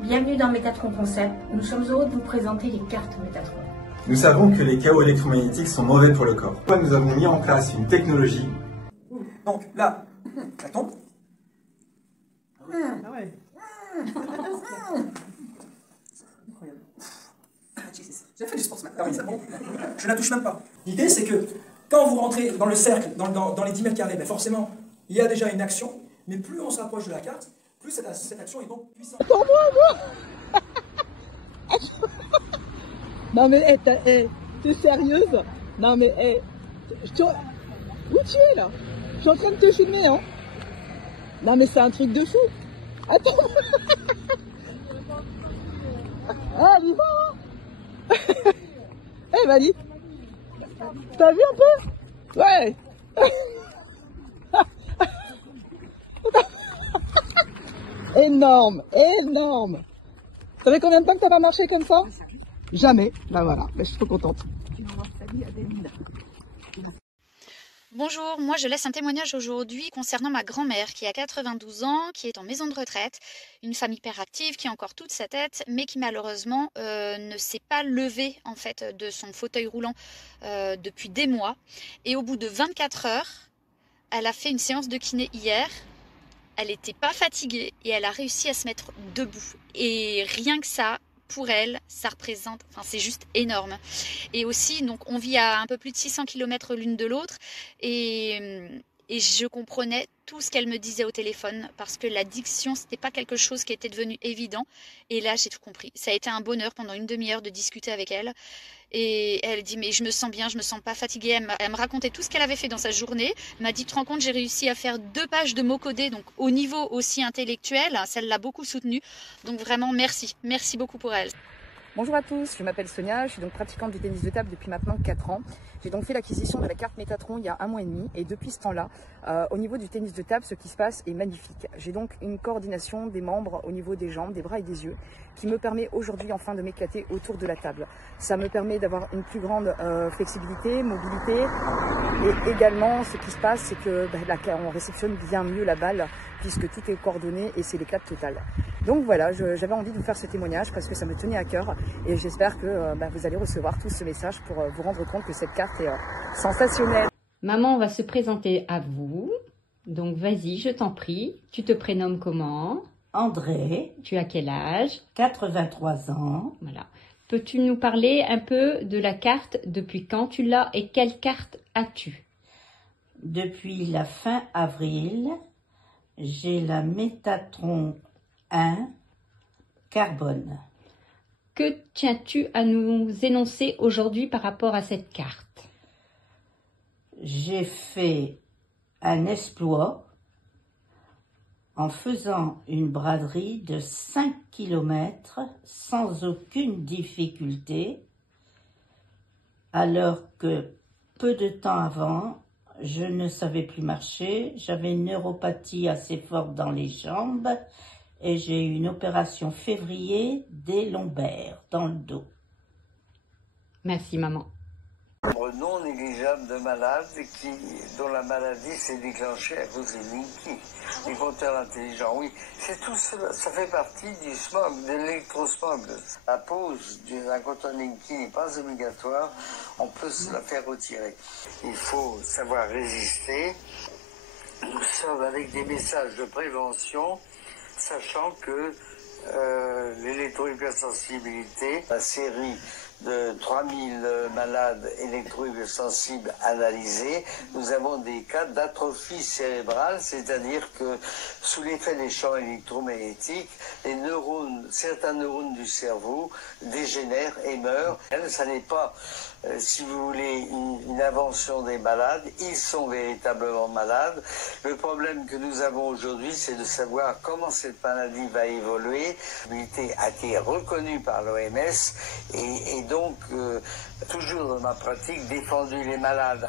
Bienvenue dans Métatron Concept. Nous sommes heureux de vous présenter les cartes Métatron. Nous savons que les chaos électromagnétiques sont mauvais pour le corps. Pourquoi nous avons mis en place une technologie. Donc là, ça tombe. Ah ouais. Incroyable. J'ai fait du sport ce matin. Ah oui, c'est bon. Je la touche même pas. L'idée, c'est que quand vous rentrez dans le cercle, dans les 10 mètres carrés, ben forcément, il y a déjà une action, mais plus on se rapproche de la carte, plus cette action est donc puissante. Attends, moi Non mais, t'es sérieuse? Non mais, où tu es là? Je suis en train de te filmer, hein? Non mais c'est un truc de fou! Attends! Ah, elle y va, hein? Eh, Mali! T'as vu un peu? Ouais! Énorme, énorme. Ça fait combien de temps que t'as pas marché comme ça? Jamais. Bah voilà, je suis trop contente. Bonjour, moi je laisse un témoignage aujourd'hui concernant ma grand-mère qui a 92 ans, qui est en maison de retraite, une femme hyper active qui a encore toute sa tête, mais qui malheureusement ne s'est pas levée en fait de son fauteuil roulant depuis des mois. Et au bout de 24 heures, elle a fait une séance de kiné hier. Elle n'était pas fatiguée et elle a réussi à se mettre debout. Et rien que ça, pour elle, ça représente, enfin c'est juste énorme. Et aussi, donc on vit à un peu plus de 600 km l'une de l'autre et je comprenais tout ce qu'elle me disait au téléphone parce que l'addiction, c'était pas quelque chose qui était devenu évident. Et là, j'ai tout compris. Ça a été un bonheur pendant une demi-heure de discuter avec elle. Et elle dit mais je me sens bien, je me sens pas fatiguée. Elle me racontait tout ce qu'elle avait fait dans sa journée. Elle m'a dit tu te rends compte, j'ai réussi à faire 2 pages de mots codés, donc au niveau aussi intellectuel. Ça l'a beaucoup soutenue. Donc vraiment merci, merci beaucoup pour elle. Bonjour à tous, je m'appelle Sonia, je suis donc pratiquante du tennis de table depuis maintenant 4 ans. J'ai donc fait l'acquisition de la carte Métatron il y a 1 mois et demi et depuis ce temps-là, au niveau du tennis de table, ce qui se passe est magnifique. J'ai donc une coordination des membres au niveau des jambes, des bras et des yeux qui me permet aujourd'hui enfin de m'éclater autour de la table. Ça me permet d'avoir une plus grande flexibilité, mobilité et également ce qui se passe c'est que on réceptionne bien mieux la balle puisque tout est coordonné et c'est l'éclat total. Donc voilà, j'avais envie de vous faire ce témoignage parce que ça me tenait à cœur et j'espère que vous allez recevoir tout ce message pour vous rendre compte que cette carte est sensationnelle. Maman va se présenter à vous, donc vas-y, je t'en prie. Tu te prénommes comment? André. Tu as quel âge? 83 ans. Voilà. Peux-tu nous parler un peu de la carte, depuis quand tu l'as et quelle carte as-tu? Depuis la fin avril, j'ai la Métatron 1 carbone. Que tiens-tu à nous énoncer aujourd'hui par rapport à cette carte? J'ai fait un exploit en faisant une braderie de 5 km sans aucune difficulté, alors que peu de temps avant, je ne savais plus marcher, j'avais une neuropathie assez forte dans les jambes et j'ai eu une opération février des lombaires dans le dos. Merci maman. Nombre non négligeable de malades dont la maladie s'est déclenchée à cause des Linky, des compteurs intelligents. Oui, c'est tout cela, ça fait partie du smog, de l'électrosmog. La pose d'un compteur Linky n'est pas obligatoire, on peut se la faire retirer. Il faut savoir résister. Nous sommes avec des messages de prévention, sachant que l'électrohypersensibilité, la série de 3000 malades électrohypersensibles analysés, nous avons des cas d'atrophie cérébrale, c'est-à-dire que sous l'effet des champs électromagnétiques, certains neurones du cerveau dégénèrent et meurent. Ça n'est pas, si vous voulez, une invention des malades, ils sont véritablement malades. Le problème que nous avons aujourd'hui, c'est de savoir comment cette maladie va évoluer. Elle a été reconnue par l'OMS et donc, toujours dans ma pratique, défendu les malades.